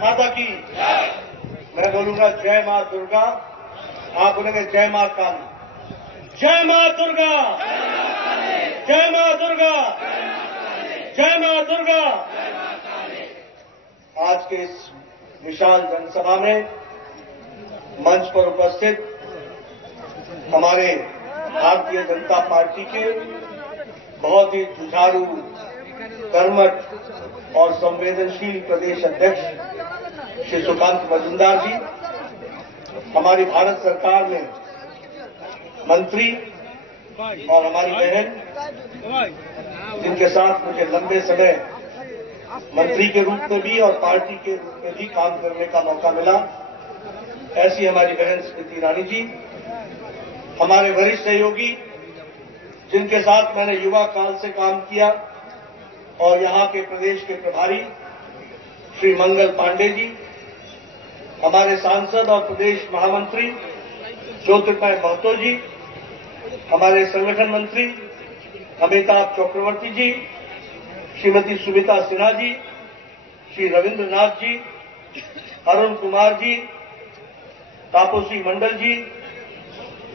माता की। मैं बोलूंगा जय मां दुर्गा, आप बोलेंगे जय मां काली। जय मां दुर्गा, जय मां दुर्गा, जय मां दुर्गा। आज के इस विशाल जनसभा में मंच पर उपस्थित हमारे भारतीय जनता पार्टी के बहुत ही जुझारू, कर्मठ और संवेदनशील प्रदेश अध्यक्ष श्री सुकांत मजूमदार जी, हमारी भारत सरकार में मंत्री और हमारी बहन जिनके साथ मुझे लंबे समय मंत्री के रूप में भी और पार्टी के रूप में भी काम करने का मौका मिला, ऐसी हमारी बहन स्मृति ईरानी जी, हमारे वरिष्ठ सहयोगी जिनके साथ मैंने युवा काल से काम किया और यहां के प्रदेश के प्रभारी श्री मंगल पांडे जी, हमारे सांसद और प्रदेश महामंत्री ज्योतिर्मय महतो जी, हमारे संगठन मंत्री अमिताभ चक्रवर्ती जी, श्रीमती सुमिता सिन्हा जी, श्री रविंद्र नाथ जी, अरुण कुमार जी, तापसी मंडल जी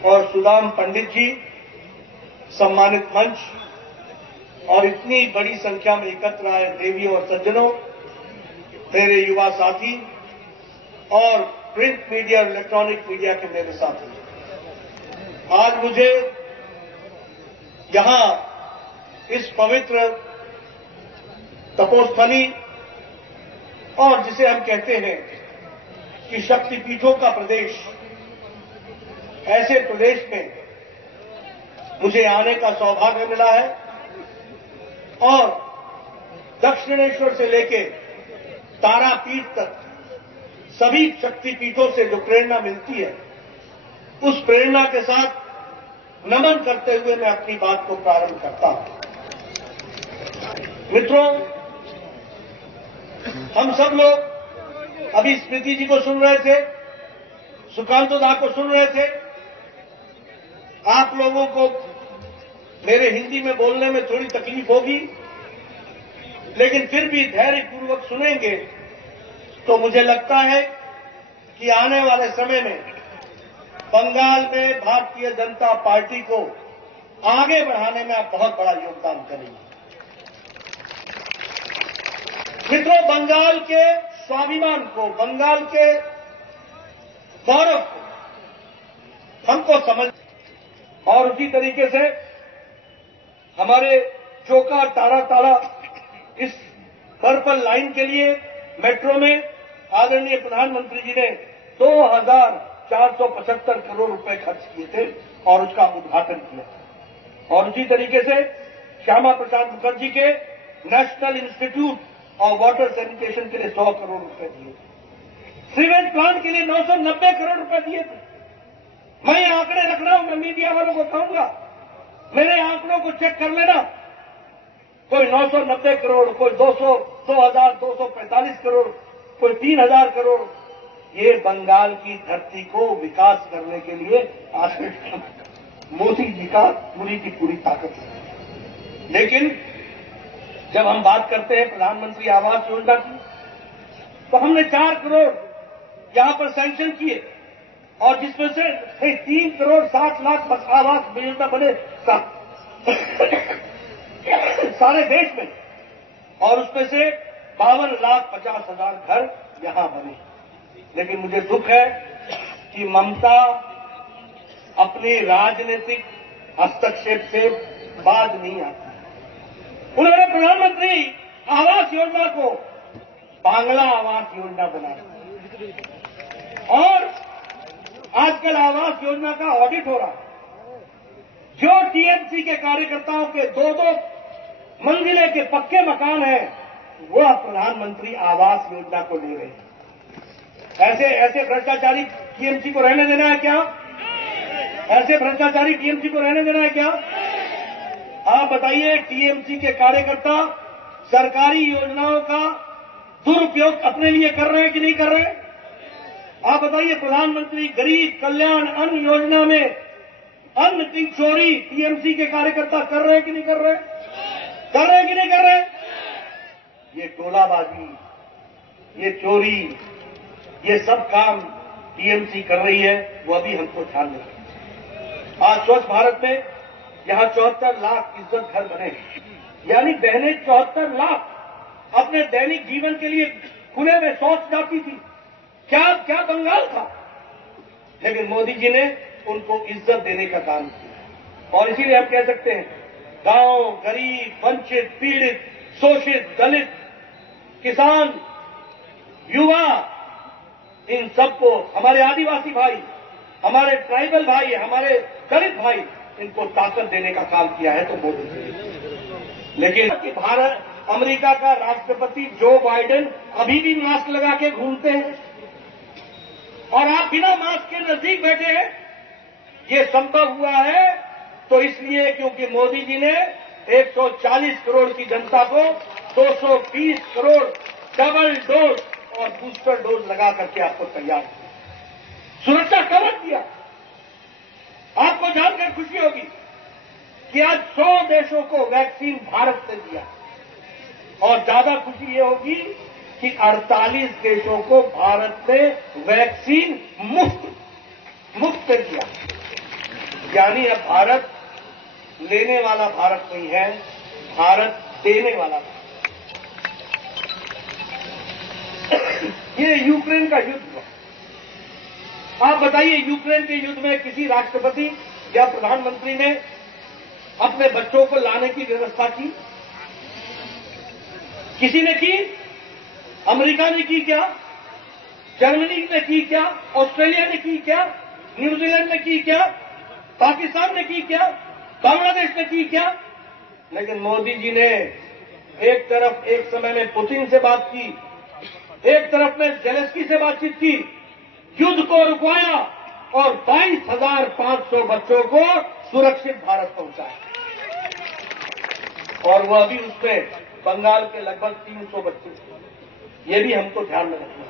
और सुदाम पंडित जी, सम्मानित मंच और इतनी बड़ी संख्या में एकत्र आए देवियों और सज्जनों, मेरे युवा साथी और प्रिंट मीडिया और इलेक्ट्रॉनिक मीडिया के मेरे साथी, आज मुझे यहां इस पवित्र तपोस्थली और जिसे हम कहते हैं कि शक्तिपीठों का प्रदेश, ऐसे प्रदेश में मुझे आने का सौभाग्य मिला है और दक्षिणेश्वर से लेकर तारापीठ तक सभी शक्तिपीठों से जो प्रेरणा मिलती है, उस प्रेरणा के साथ नमन करते हुए मैं अपनी बात को प्रारंभ करता हूं। मित्रों, हम सब लोग अभी स्मृति जी को सुन रहे थे, सुकांतो दा को सुन रहे थे। आप लोगों को मेरे हिंदी में बोलने में थोड़ी तकलीफ होगी, लेकिन फिर भी धैर्यपूर्वक सुनेंगे तो मुझे लगता है कि आने वाले समय में बंगाल में भारतीय जनता पार्टी को आगे बढ़ाने में आप बहुत बड़ा योगदान करेंगे। मित्रों, बंगाल के स्वाभिमान को, बंगाल के गौरव को हमको समझ, और उसी तरीके से हमारे चोका तारा इस पर्पल लाइन के लिए मेट्रो में आदरणीय प्रधानमंत्री जी ने 2,475 करोड़ रुपए खर्च किए थे और उसका उद्घाटन किया। और उसी तरीके से श्यामा प्रसाद मुखर्जी के नेशनल इंस्टीट्यूट और वाटर सैनिटेशन के लिए 100 करोड़ रुपए दिए थे। सीवेज प्लांट के लिए 990 करोड़ रुपए दिए थे। मैं ये आंकड़े रख रहा हूं, मैं मीडिया वालों को कहूंगा, मेरे आंकड़ों को चेक कर लेना। कोई 990 करोड़, कोई 2,245 करोड़, कोई 3,000 करोड़। ये बंगाल की धरती को विकास करने के लिए मोदी जी का पूरी की पूरी ताकत है। लेकिन जब हम बात करते हैं प्रधानमंत्री आवास योजना की, तो हमने 4 करोड़ यहां पर सैंक्शन किए और जिसमें से 3 करोड़ 60 लाख आवास योजना बने सारे देश में, और उसमें से 52,50,000 घर यहां बने। लेकिन मुझे दुख है कि ममता अपने राजनीतिक हस्तक्षेप से बाज नहीं आती। उन्होंने प्रधानमंत्री आवास योजना को बांग्ला आवास योजना बनाया और आजकल आवास योजना का ऑडिट हो रहा है। जो टीएमसी के कार्यकर्ताओं के 2-2 मंजिले के पक्के मकान हैं, वह प्रधानमंत्री आवास योजना को ले रहे हैं। ऐसे भ्रष्टाचारी टीएमसी को रहने देना है क्या? ऐसे भ्रष्टाचारी टीएमसी को रहने देना है क्या? आप बताइए, टीएमसी के कार्यकर्ता सरकारी योजनाओं का दुरुपयोग अपने लिए कर रहे हैं कि नहीं कर रहे हैं? आप बताइए, प्रधानमंत्री गरीब कल्याण अन्न योजना में अन्न की चोरी टीएमसी के कार्यकर्ता कर रहे हैं कि नहीं कर रहे? कर रहे हैं कि नहीं कर रहे? ये टोलाबाजी, ये चोरी, ये सब काम टीएमसी कर रही है, वो अभी हमको ध्यान में रखना। आज स्वच्छ भारत में यहां 74 लाख इज्जत घर बने, यानी बहनें 74 लाख अपने दैनिक जीवन के लिए खुले में शौच जाती थी। क्या क्या बंगाल था, लेकिन मोदी जी ने उनको इज्जत देने का काम किया। और इसीलिए हम कह सकते हैं, गांव, गरीब, वंचित, पीड़ित, शोषित, दलित, किसान, युवा, इन सबको, हमारे आदिवासी भाई, हमारे ट्राइबल भाई, हमारे दलित भाई, इनको ताकत देने का काम किया है तो मोदी जी। लेकिन भारत, अमेरिका का राष्ट्रपति जो बाइडेन अभी भी मास्क लगा के घूमते हैं और आप बिना मास्क के नजदीक बैठे हैं। ये संभव हुआ है तो इसलिए क्योंकि मोदी जी ने 140 करोड़ की जनता को 220 करोड़ डबल डोज और बूस्टर डोज लगा करके आपको तैयार किया, सुरक्षा कवर दिया। आपको जानकर खुशी होगी कि आज 100 देशों को वैक्सीन भारत से दिया, और ज्यादा खुशी ये होगी कि 48 देशों को भारत ने वैक्सीन मुफ्त दिया। यानी अब भारत लेने वाला भारत नहीं है, भारत देने वाला भारत। ये यूक्रेन का युद्ध हुआ। आप बताइए, यूक्रेन के युद्ध में किसी राष्ट्रपति या प्रधानमंत्री ने अपने बच्चों को लाने की व्यवस्था की? किसी ने की? अमेरिका ने की क्या? जर्मनी ने की क्या? ऑस्ट्रेलिया ने की क्या? न्यूजीलैंड ने की क्या? पाकिस्तान ने की क्या? बांग्लादेश ने की क्या? लेकिन मोदी जी ने एक तरफ एक समय में पुतिन से बात की, एक तरफ में जेलेंस्की से बातचीत की, युद्ध को रुकवाया और 22,500 बच्चों को सुरक्षित भारत पहुंचाया। और वह भी उसमें बंगाल के लगभग 300 बच्चे। ये भी हमको ध्यान में रखना है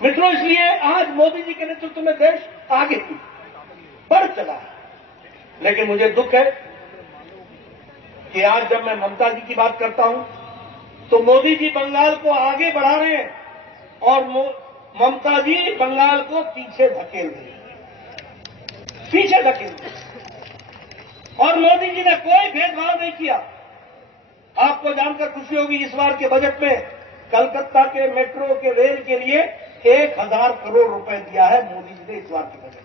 मित्रों। इसलिए आज मोदी जी के नेतृत्व में देश आगे बढ़ चला है। लेकिन मुझे दुख है कि आज जब मैं ममता जी की बात करता हूं तो मोदी जी बंगाल को आगे बढ़ा रहे हैं और ममता जी बंगाल को पीछे धकेल रही है, पीछे धकेल रही। और मोदी जी ने कोई भेदभाव नहीं किया। आपको जानकर खुशी होगी, इस बार के बजट में कलकत्ता के मेट्रो के रेल के लिए 1,000 करोड़ रुपए दिया है मोदी जी ने इस बार के बजट में।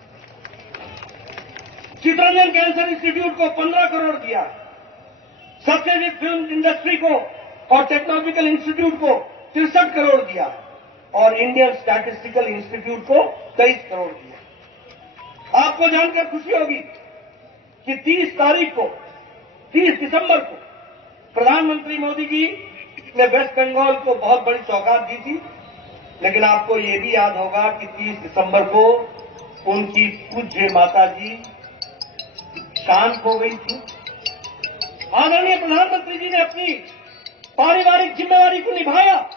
चित्ररंजन कैंसर इंस्टीट्यूट को 15 करोड़ दिया, सत्यजीत फिल्म इंडस्ट्री को और टेक्नोलॉजिकल इंस्टीट्यूट को 63 करोड़ दिया और इंडियन स्टैटिस्टिकल इंस्टीट्यूट को 23 करोड़ दिया। आपको जानकर खुशी होगी कि 30 दिसंबर को प्रधानमंत्री मोदी जी ने वेस्ट बंगाल को बहुत बड़ी सौगात दी थी। लेकिन आपको ये भी याद होगा कि 30 दिसंबर को उनकी पूज्य माता जी शांत हो गई थी। आदरणीय प्रधानमंत्री जी ने अपनी पारिवारिक जिम्मेदारी को निभाया,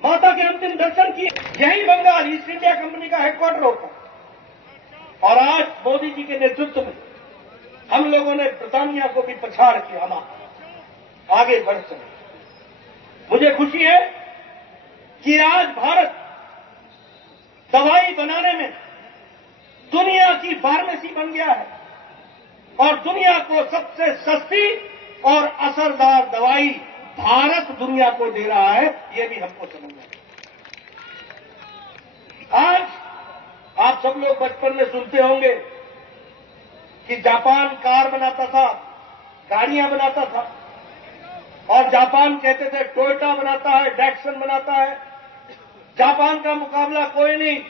माता के अंतिम दर्शन किए। यही बंगाल ईस्ट इंडिया कंपनी का हेडक्वार्टर होता। और आज मोदी जी के नेतृत्व में हम लोगों ने ब्रिटानिया को भी पछाड़ के हम आगे बढ़ सके। मुझे खुशी है कि आज भारत दवाई बनाने में दुनिया की फार्मेसी बन गया है और दुनिया को सबसे सस्ती और असरदार दवाई भारत दुनिया को दे रहा है। ये भी हमको समझना है। आज आप सब लोग बचपन में सुनते होंगे कि जापान कार बनाता था, गाड़ियां बनाता था, और जापान कहते थे टोयोटा बनाता है, डैक्सन बनाता है, जापान का मुकाबला कोई नहीं।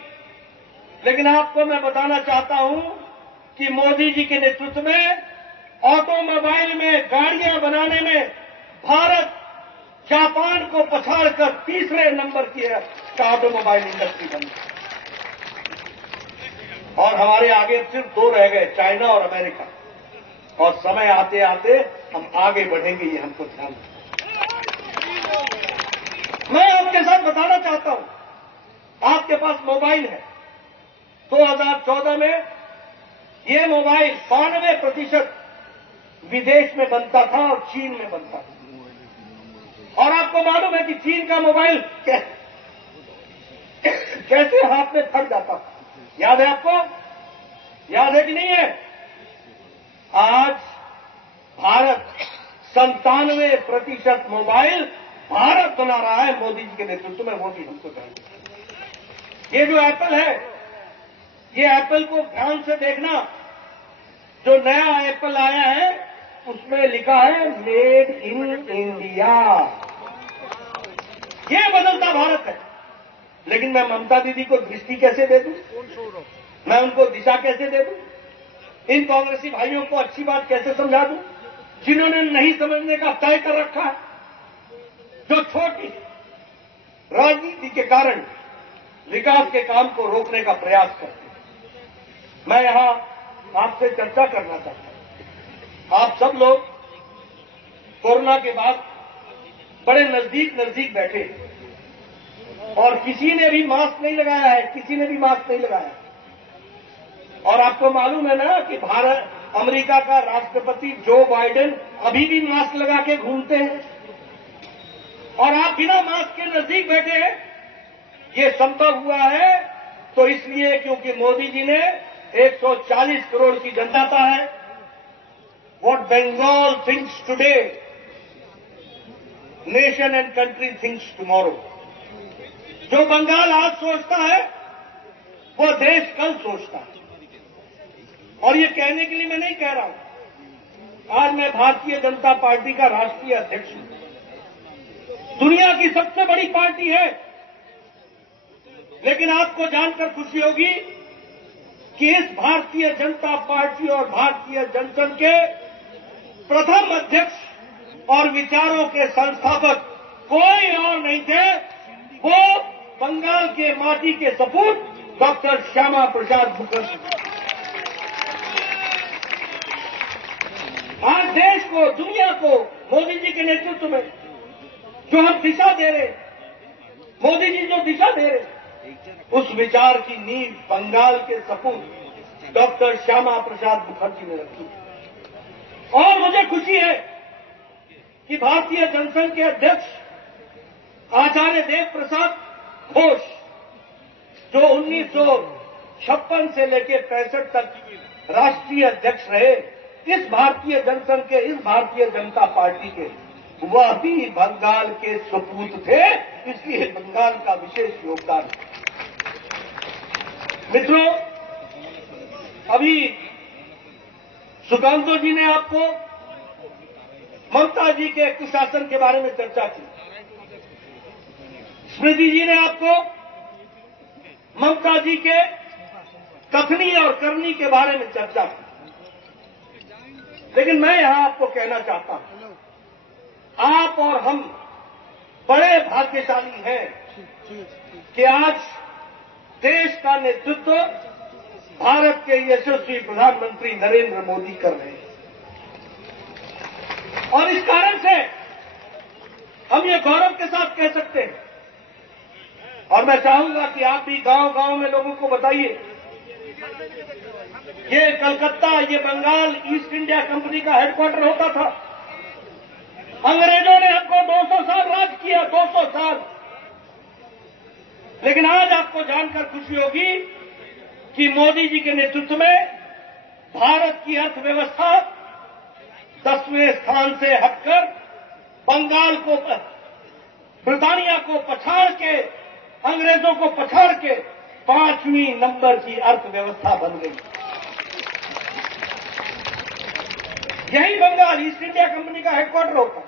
लेकिन आपको मैं बताना चाहता हूं कि मोदी जी के नेतृत्व में ऑटोमोबाइल में, गाड़ियां बनाने में भारत जापान को पछाड़कर तीसरे नंबर की ऑटोमोबाइल इंडस्ट्री बनी। और हमारे आगे सिर्फ 2 रह गए, चाइना और अमेरिका। और समय आते आते हम आगे बढ़ेंगे, ये हमको ध्यान रखना। मैं आपके साथ बताना चाहता हूं, आपके पास मोबाइल है। 2014 में ये मोबाइल 92% विदेश में बनता था और चीन में बनता था। और आपको मालूम है कि चीन का मोबाइल कैसे हाथ में फट जाता, याद है आपको? याद है कि नहीं है? आज भारत 97% मोबाइल भारत बना रहा है मोदी जी के नेतृत्व में। वो भी हमको चाहिए। ये जो एप्पल है, ये एप्पल को ध्यान से देखना। जो नया एप्पल आया है उसमें लिखा है मेड इन इंडिया। ये बदलता भारत है। लेकिन मैं ममता दीदी को दृष्टि कैसे दे दूं? मैं उनको दिशा कैसे दे दूं? इन कांग्रेसी भाइयों को अच्छी बात कैसे समझा दूं, जिन्होंने नहीं समझने का तय कर रखा है, जो छोटी राजनीति के कारण विकास के काम को रोकने का प्रयास करते हैं। मैं यहां आपसे चर्चा करना चाहता हूं। आप सब लोग कोरोना के बाद बड़े नजदीक बैठे और किसी ने भी मास्क नहीं लगाया है, किसी ने भी मास्क नहीं लगाया। और आपको मालूम है ना कि अमेरिका का राष्ट्रपति जो बाइडेन अभी भी मास्क लगा के घूमते हैं और आप बिना मास्क के नजदीक बैठे हैं। ये संभव हुआ है तो इसलिए क्योंकि मोदी जी ने 140 करोड़ की जनता है। What Bengal thinks today, nation and country thinks tomorrow. जो बंगाल आज सोचता है वो देश कल सोचता है। और ये कहने के लिए मैं नहीं कह रहा हूं। आज मैं भारतीय जनता पार्टी का राष्ट्रीय अध्यक्ष हूं। दुनिया की सबसे बड़ी पार्टी है। लेकिन आपको जानकर खुशी होगी कि इस भारतीय जनता पार्टी और भारतीय जनसंघ के प्रथम अध्यक्ष और विचारों के संस्थापक कोई और नहीं थे, वो बंगाल के माटी के सपूत डॉक्टर श्यामा प्रसाद मुखर्जी। आज देश को, दुनिया को मोदी जी के नेतृत्व में जो हम दिशा दे रहे, मोदी जी जो दिशा दे रहे, उस विचार की नींव बंगाल के सपूत डॉक्टर श्यामा प्रसाद मुखर्जी ने रखी। और मुझे खुशी है कि भारतीय जनसंघ के अध्यक्ष आचार्य देव प्रसाद घोष, जो 1956 से लेकर 65 तक राष्ट्रीय अध्यक्ष रहे, इस भारतीय जनसंघ के, इस भारतीय जनता पार्टी के, वह भी बंगाल के सपूत थे। इसलिए बंगाल का विशेष योगदान। मित्रों, अभी सुकांतो जी ने आपको ममता जी के कुशासन के बारे में चर्चा की। स्मृति जी ने आपको ममता जी के कथनी और करनी के बारे में चर्चा की। लेकिन मैं यहां आपको कहना चाहता हूं, आप और हम बड़े भाग्यशाली हैं कि आज देश का नेतृत्व भारत के यशस्वी प्रधानमंत्री नरेंद्र मोदी कर रहे हैं। और इस कारण से हम ये गौरव के साथ कह सकते हैं। और मैं चाहूंगा कि आप भी गांव-गांव में लोगों को बताइए, ये कलकत्ता, ये बंगाल ईस्ट इंडिया कंपनी का हेडक्वार्टर होता था। अंग्रेजों ने हमको 200 साल राज किया, 200 साल। लेकिन आज आपको जानकर खुशी होगी कि मोदी जी के नेतृत्व में भारत की अर्थव्यवस्था 10वें स्थान से हटकर बंगाल को, ब्रिटानिया को पछाड़ के, अंग्रेजों को पछाड़ के 5वीं नंबर की अर्थव्यवस्था बन गई। यही बंगाल ईस्ट इंडिया कंपनी का हेडक्वार्टर होता।